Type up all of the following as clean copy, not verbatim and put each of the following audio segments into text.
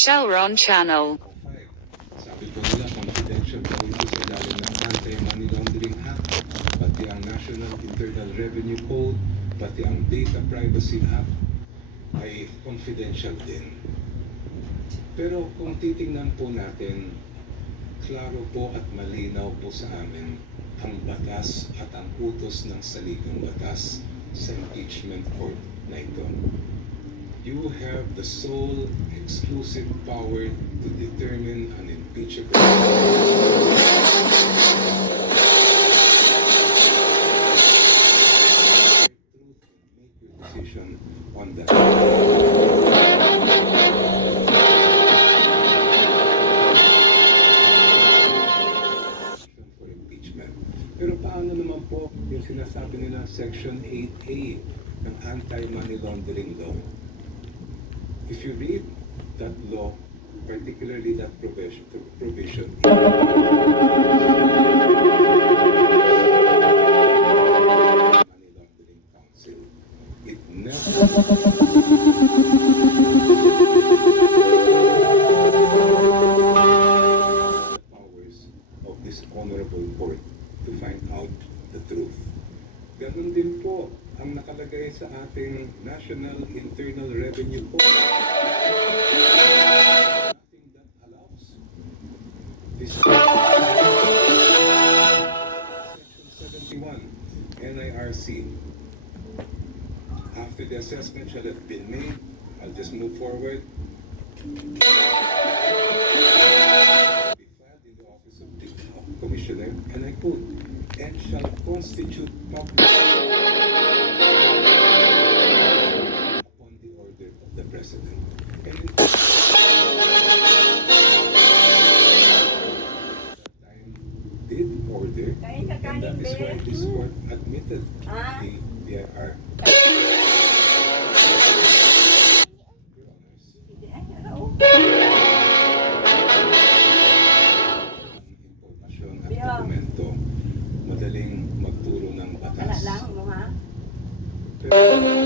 Shalron Channel. Sabi ko nila, confidential daw ito sa ilalim ng Anti-Money Laundering Act, pati ang National Internal Revenue Code, pati ang Data Privacy Act ay confidential din. Pero kung titingnan po natin, klaro po at malinaw po sa amin ang batas at ang utos ng saligang batas sa impeachment court na ito. You have the sole exclusive power to determine an impeachable decision on that. For impeachment. Pero paano naman po yung sinasabi nila Section 8A ng Anti-Money Laundering Law? If you read that law, particularly that provision Money Laundering Council, it never the powers of this honorable court to find out the truth. Ganun din po ang nakalagay sa ating National Internal Revenue Code. Nothing that allows this. Section 71, NIRC. After the assessment shall have been made, I'll just move forward. Be filed in the office of the Commissioner, and I quote, and shall constitute public upon the order of the President. And in that time did order, and that is why this court admitted the BIR. Impormasyon at dokumento madaling magturo ng batas. Pero sa mga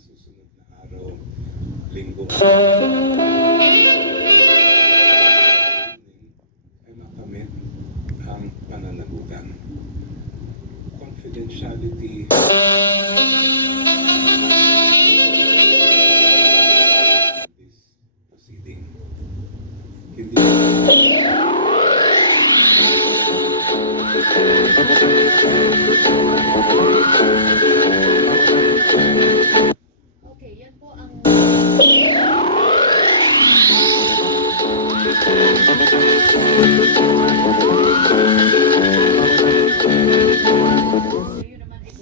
susunod na araw, linggo, ay makamit ang pananagutan. Confidentiality this proceeding. Hindi Okay, yan po ang ngayon naman ay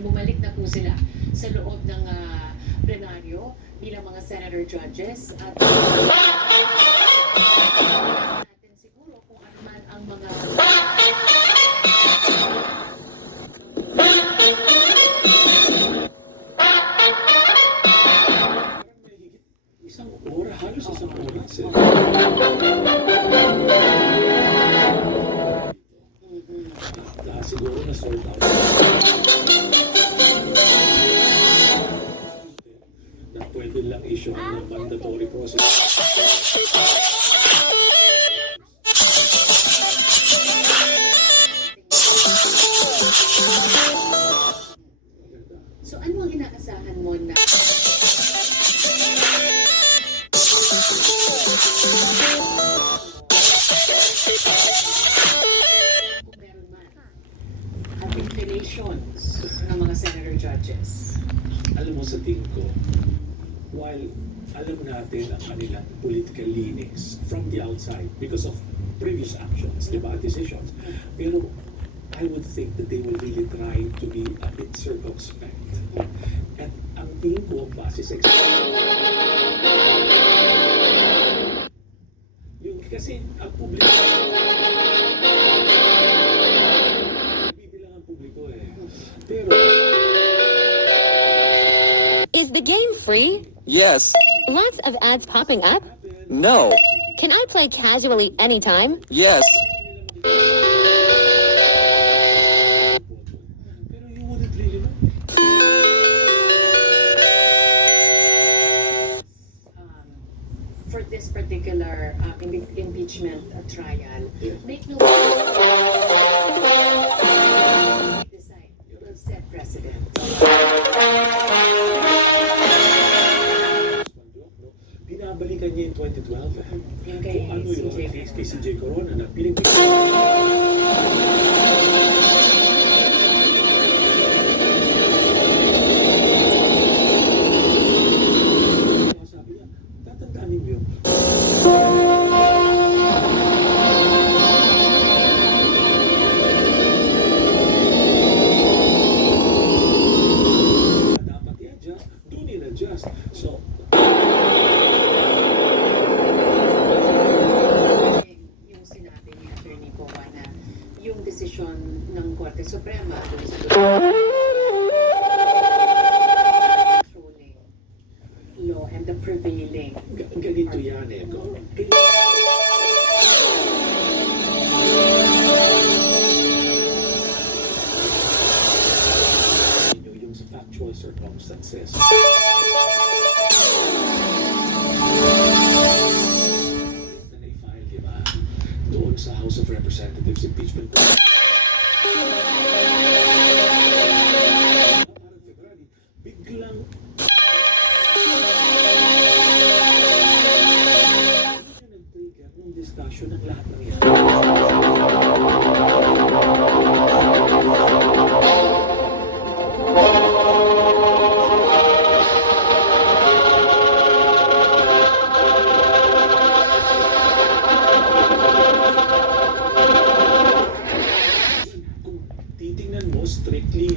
bumalik na po sila sa loob ng plenaryo bilang mga senator judges at natin siguro kung ano man ang mga halos isang oras eh. Siguro na sort out. Na pwede lang issue ng mandatory process. So ano ang inaasahan mo na kung meron man at inclinations ng mga senator judges? Alam mo, sa tingin ko, while alam natin ang kanilang political leanings from the outside because of previous actions, diba, decisions, pero I would think that they will really try to be a bit circumspect. At ang tingin ko, base sa yung kasi ang publiko, bibilang ang publiko eh. Pero Is the game free? Yes. Lots of ads popping up? No. Can I play casually anytime? Yes. you wouldn't really know. particular impeachment trial, Yes. make no decide will set precedent. Binabalikan niya yung 2012. Yung kay Kung ano yung CJ case kay CJ Corona na pinag sabi niya, tatandaan ninyo. Dapat i-adjust, doon in-adjust. So, Yung sinabi ni Attorney Powa na yung desisyon ng Korte Suprema dun sa controlling law and the prevailing ganito yan eh. Yung sa factual circumstances. Na na-file, di ba? Doon sa House of Representatives impeachment. Parang February, biglang nag-trigger ng discussion ng lahat ng yan. Kung titingnan mo strictly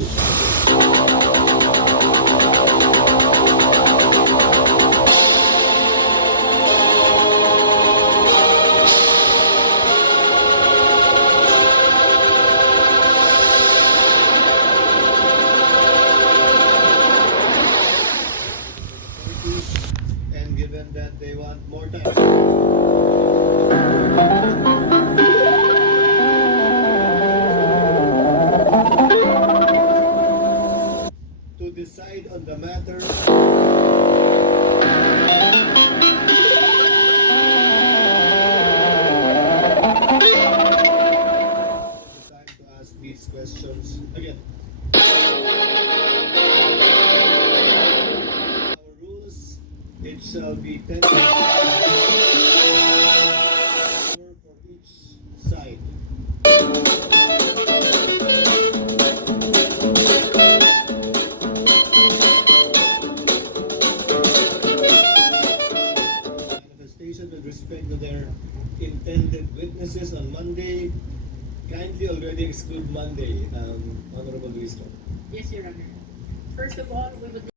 and given that they want more time. To decide on the matter. Time to ask these questions again. Our rules, it shall be 10 for each side. Manifestation with respect to their intended witnesses on Monday. Kindly already exclude Monday, Honorable Luis. Yes, Your Honor. First of all, we would